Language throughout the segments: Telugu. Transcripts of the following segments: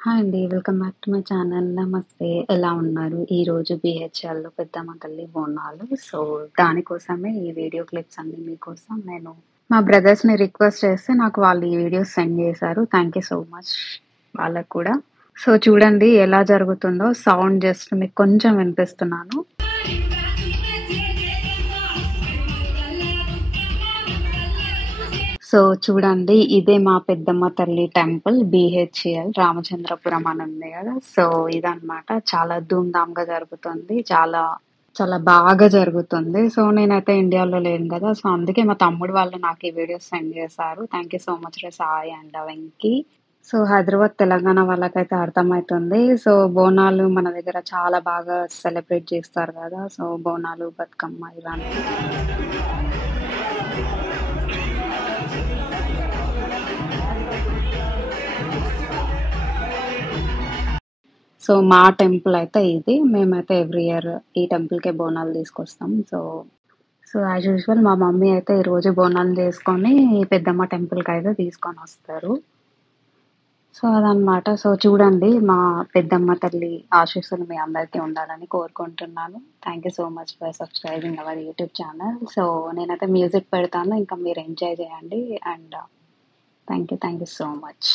హాయ్ అండి. Welcome back to my channel. నమస్తే. ఎలా ఉన్నారు? ఈరోజు బీహెచ్ఎల్‌లో పెద్దమ్మ తల్లి బోనాలు. సో, దానికోసమే ఈ వీడియో క్లిప్స్ అన్నీ మీకోసం నేను మా బ్రదర్స్‌ని రిక్వెస్ట్ చేస్తే నాకు వాళ్ళు ఈ వీడియోస్ సెండ్ చేశారు. థాంక్ యూ సో మచ్ వాళ్ళకి కూడా. సో, చూడండి ఎలా జరుగుతుందో సౌండ్ జస్ట్ మీకు కొంచెం వినిపిస్తున్నాను. సో, చూడండి ఇదే మా పెద్దమ్మ తల్లి టెంపుల్ బీహెచ్‌ఎల్ రామచంద్రపురం అని ఉంది గదా! సో, ఇదనమాట. చాలా ధూమ్‌ధామ్‌గా జరుగుతుంది. చాలా, చాలా బాగా జరుగుతుంది. సో, నేనైతే ఇండియాలో లేను గదా! సో, అందుకే మా తమ్ముడు వాళ్ళు నాకు ఈ వీడియోస్ సెండ్ చేశారు. థాంక్ యూ సో మచ్ రా సాయి అండ్ వెంకీ. సో, హైదరాబాద్, తెలంగాణ వాళ్ళకైతే అర్థమైతుంది. సో, బోనాలు మన దగ్గర చాలా బాగా సెలబ్రేట్ చేస్తారు గదా! సో, బోనాలు, బతుకమ్మ ఇలాంటివి. సో, మా టెంపుల్ అయితే ఇది. మేమైతే ఎవ్రీ ఇయర్ ఈ టెంపుల్‌కే బోనాలు తీసుకొస్తాం. సో, యాజ్ యూజువల్ మా మమ్మీ అయితే ఈరోజు బోనాలు చేసుకొని పెద్దమ్మ టెంపుల్‌కయితే తీసుకొనొస్తారు. సో, అదనమాట. సో, చూడండి మా పెద్దమ్మ తల్లి ఆశీస్సులు మీ అందరికీ ఉండాలని కోరుకుంటున్నాను. Thank you so much for subscribing our YouTube channel. So, నేనైతే మ్యూజిక్ పెడతాను. ఇంకా మీరు ఎంజాయ్ చేయండి. And thank you so much.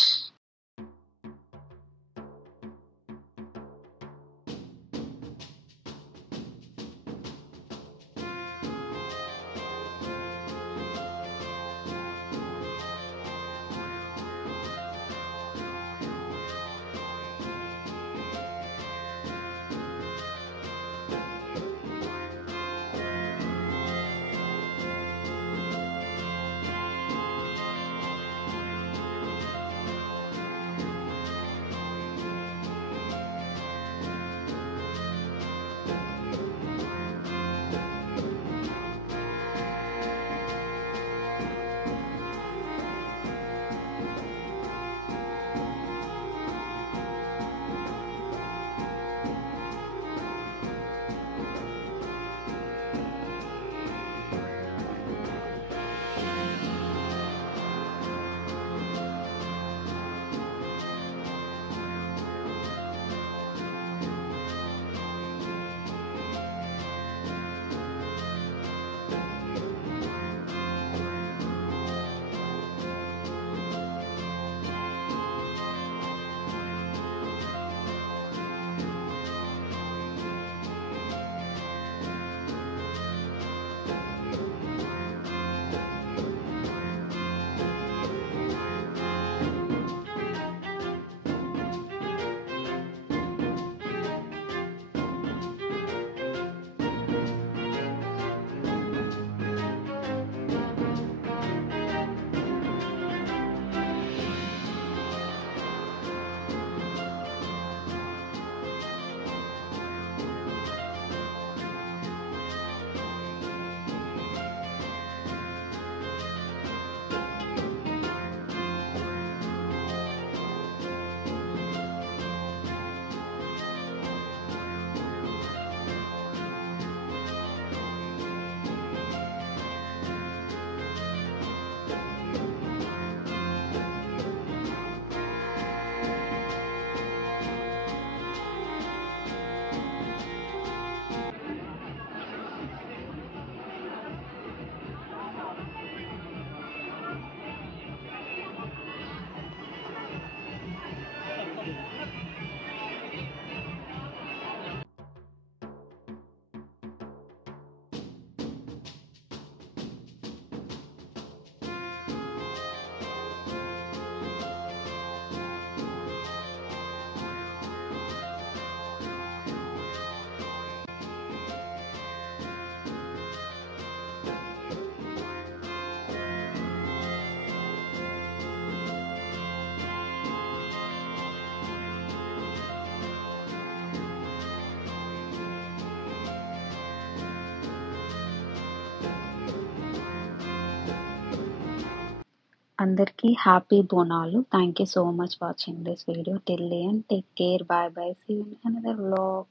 అందరికీ happy Bonalu. Thank you so much watching this video till the end. Take care. Bye bye. See you in another vlog.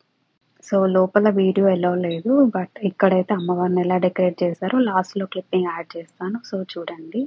So, లోపల వీడియో ఎలో లేదు. బట్ ఇక్కడైతే అమ్మవారిని ఎలా డెకరేట్ చేశారో లాస్ట్‌లో క్లిప్పింగ్ యాడ్ చేస్తాను. సో, చూడండి.